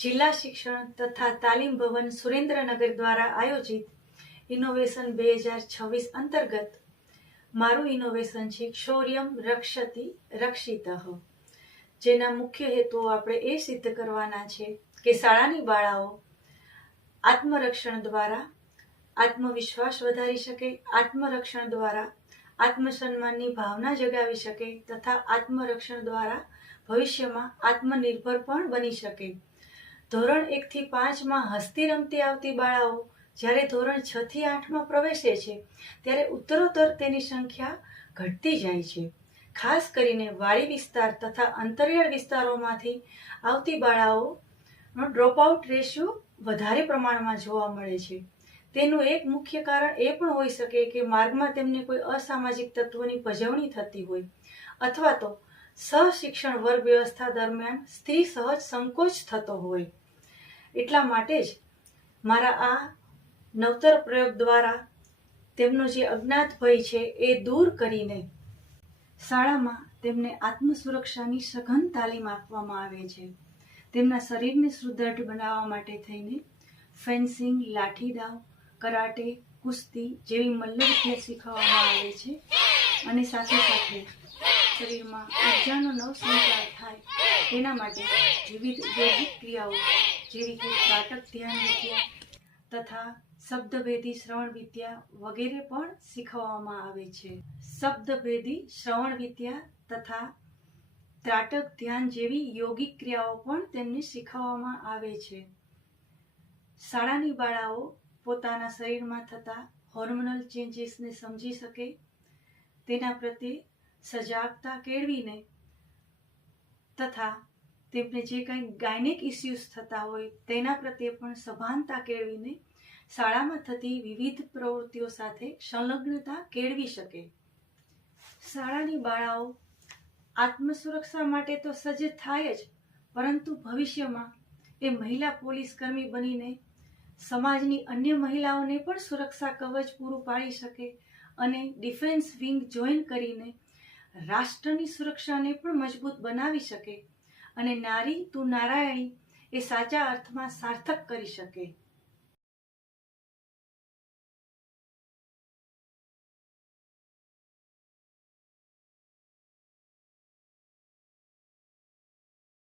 જિલ્લા શિક્ષણ તથા તાલીમ ભવન સુરેન્દ્રનગર દ્વારા આયોજિત ઇનોવેશન 2026 અંતર્ગત મારું ઇનોવેશન છે શૌર્યમ રક્ષતિ રક્ષિતઃ, જેના મુખ્ય હેતુઓ આપણે એ સિદ્ધ કરવાના છે કે શાળાની બાળાઓ આત્મરક્ષણ દ્વારા આત્મવિશ્વાસ વધારી શકે, આત્મરક્ષણ દ્વારા આત્મસન્માનની ભાવના જગાવી શકે તથા આત્મરક્ષણ દ્વારા ભવિષ્યમાં આત્મનિર્ભર પણ બની શકે. ધોરણ 1 થી 5 માં હસતી રમતી આવતી બાળાઓ જ્યારે ધોરણ 6 થી 8 માં પ્રવેશે છે ત્યારે ઉત્તરોત્તર તેની સંખ્યા ઘટતી જાય છે. ખાસ કરીને વાડી વિસ્તાર તથા અંતરિયાળ વિસ્તારોમાંથી આવતી બાળાઓનો ડ્રોપઆઉટ રેશિયો વધારે પ્રમાણમાં જોવા મળે છે. તેનું એક મુખ્ય કારણ એ પણ હોઈ શકે કે માર્ગમાં તેમને કોઈ અસામાજિક તત્વોની પજવણી થતી હોય અથવા તો સહશિક્ષણ વર્ગ વ્યવસ્થા દરમિયાન સ્ત્રી સહજ સંકોચ થતો હોય. એટલા માટે જ મારા આ નવતર પ્રયોગ દ્વારા તેમનો જે અજ્ઞાત ભય છે એ દૂર કરીને શાળામાં તેમને આત્મસુરક્ષાની સઘન તાલીમ આપવામાં આવે છે. તેમના શરીરને સુદૃઢ બનાવવા માટે થઈને ફેન્સિંગ, લાઠીદાવ, કરાટે, કુસ્તી જેવી મલ્લવિદ્યા શીખવવામાં આવે છે અને સાથે સાથે શરીરમાં ઉર્જાનો નવસંચાર થાય તેના માટે વિવિધ યોગિક ક્રિયાઓ જેવી કે ત્રાટક ધ્યાન વિદ્યા તથા શબ્દભેદી શ્રવણ વિદ્યા વગેરે પણ શીખવવામાં આવે છે. શબ્દભેદી શ્રવણ વિદ્યા તથા ત્રાટક ધ્યાન જેવી યોગિક ક્રિયાઓ પણ તેમને શીખવવામાં આવે છે. શાળાની બાળાઓ પોતાના શરીરમાં થતા હોર્મોનલ ચેન્જીસને સમજી શકે, તેના પ્રત્યે સજાગતા કેળવીને તથા તેમને જે કંઈ ગાયનિક ઇસ્યુઝ થતા હોય તેના પ્રત્યે પણ સભાનતા કેળવીને શાળામાં થતી વિવિધ પ્રવૃત્તિઓ સાથે સંલગ્નતા કેળવી શકે. શાળાની બાળાઓ આત્મસુરક્ષા માટે તો સજ્જ થાય જ, પરંતુ ભવિષ્યમાં એ મહિલા પોલીસ કર્મી બનીને સમાજની અન્ય મહિલાઓને પણ સુરક્ષા કવચ પૂરું પાડી શકે અને ડિફેન્સ વિંગ જોઈન કરીને રાષ્ટ્રની સુરક્ષાને પણ મજબૂત બનાવી શકે અને નારી તું નારાયણી એ સાચા અર્થમાં સાર્થક કરી શકે.